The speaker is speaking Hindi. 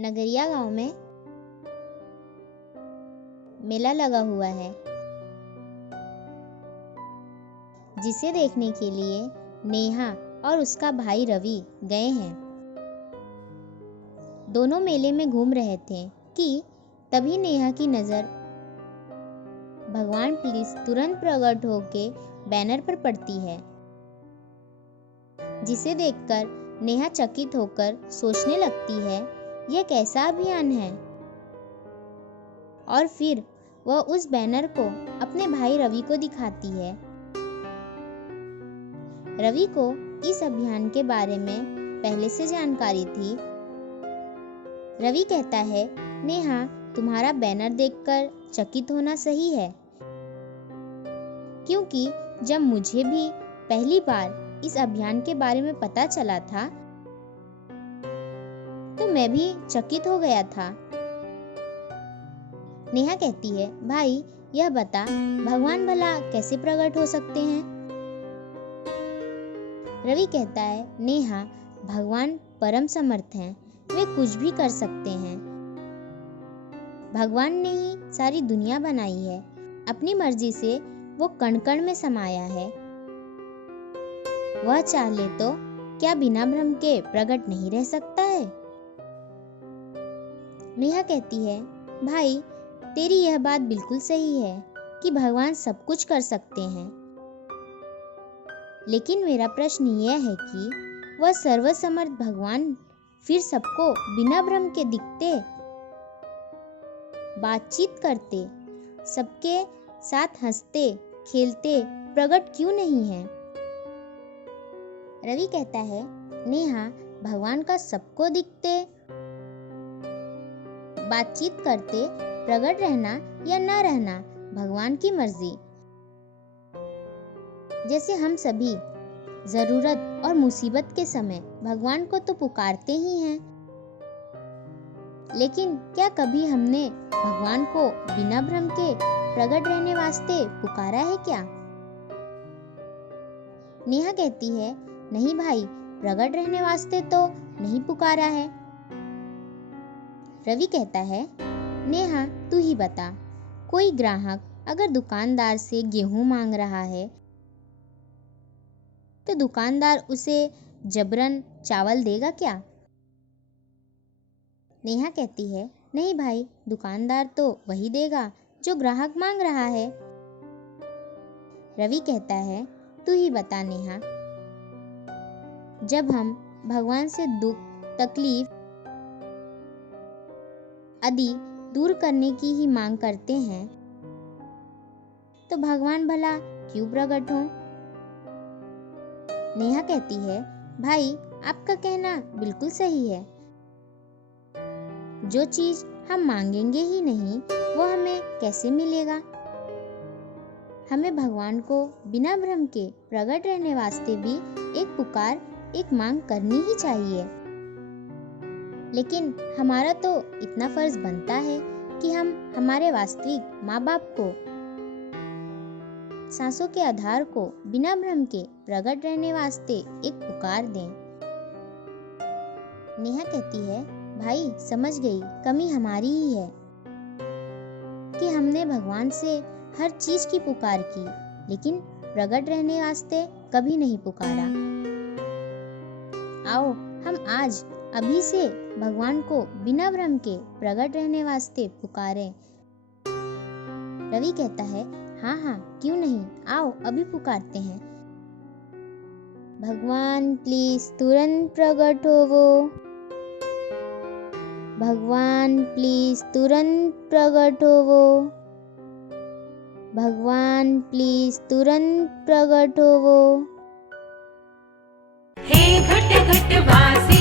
नगरिया गांव में मेला लगा हुआ है, जिसे देखने के लिए नेहा और उसका भाई रवि गए हैं। दोनों मेले में घूम रहे थे कि तभी नेहा की नजर भगवान प्लीज तुरंत प्रकट होके बैनर पर पड़ती है, जिसे देखकर नेहा चकित होकर सोचने लगती है यह कैसा अभियान है। और फिर वह उस बैनर को अपने भाई रवि को दिखाती है। रवि को इस अभियान के बारे में पहले से जानकारी थी। रवि कहता है, नेहा, तुम्हारा बैनर देखकर चकित होना सही है, क्योंकि जब मुझे भी पहली बार इस अभियान के बारे में पता चला था तो मैं भी चकित हो गया था। नेहा कहती है, भाई यह बता, भगवान भला कैसे प्रकट हो सकते हैं? रवि कहता है, नेहा, भगवान परम समर्थ हैं, वे कुछ भी कर सकते हैं। भगवान ने ही सारी दुनिया बनाई है, अपनी मर्जी से वो कण कण में समाया है। वह चाहे तो क्या बिना भ्रम के प्रकट नहीं रह सकता है? नेहा कहती है, भाई तेरी यह बात बिल्कुल सही है कि भगवान सब कुछ कर सकते हैं, लेकिन मेरा प्रश्न यह है कि वह सर्वसमर्थ भगवान फिर सबको बिना भ्रम के दिखते, बातचीत करते, सबके साथ हंसते खेलते प्रकट क्यों नहीं है? रवि कहता है, नेहा, भगवान का सबको दिखते, बातचीत करते प्रकट रहना या न रहना भगवान की मर्जी। जैसे हम सभी जरूरत और मुसीबत के समय भगवान को तो पुकारते ही हैं, लेकिन क्या कभी हमने भगवान को बिना भ्रम के प्रकट रहने वास्ते पुकारा है क्या? नेहा कहती है, नहीं भाई, प्रकट रहने वास्ते तो नहीं पुकारा है। रवि कहता है, नेहा, तू ही बता, कोई ग्राहक अगर दुकानदार से गेहूं मांग रहा है तो दुकानदार उसे जबरन चावल देगा क्या? नेहा कहती है, नहीं भाई, दुकानदार तो वही देगा जो ग्राहक मांग रहा है। रवि कहता है, तू ही बता नेहा, जब हम भगवान से दुख तकलीफ आदि दूर करने की ही मांग करते हैं तो भगवान भला क्यों प्रकट हों? नेहा कहती है, भाई आपका कहना बिल्कुल सही है। जो चीज हम मांगेंगे ही नहीं वो हमें कैसे मिलेगा? हमें भगवान को बिना भ्रम के प्रकट रहने वास्ते भी एक पुकार, एक मांग करनी ही चाहिए। लेकिन हमारा तो इतना फर्ज बनता है कि हम हमारे वास्तविक माँ बाप को, सांसों के आधार को बिना भ्रम के प्रकट रहने वास्ते एक पुकार दें। नेहा कहती है, भाई समझ गई, कमी हमारी ही है कि हमने भगवान से हर चीज की पुकार की, लेकिन प्रकट रहने वास्ते कभी नहीं पुकारा। आओ हम आज अभी से भगवान को बिना भ्रम के प्रकट रहने वास्ते पुकारें। रवि कहता है, हाँ हाँ, क्यों नहीं, आओ अभी पुकारते हैं। भगवान प्लीज तुरंत प्रकट होवो, भगवान प्लीज तुरंत प्रकट होवो, भगवान प्लीज तुरंत प्रकट होवो। हे घट घट वासी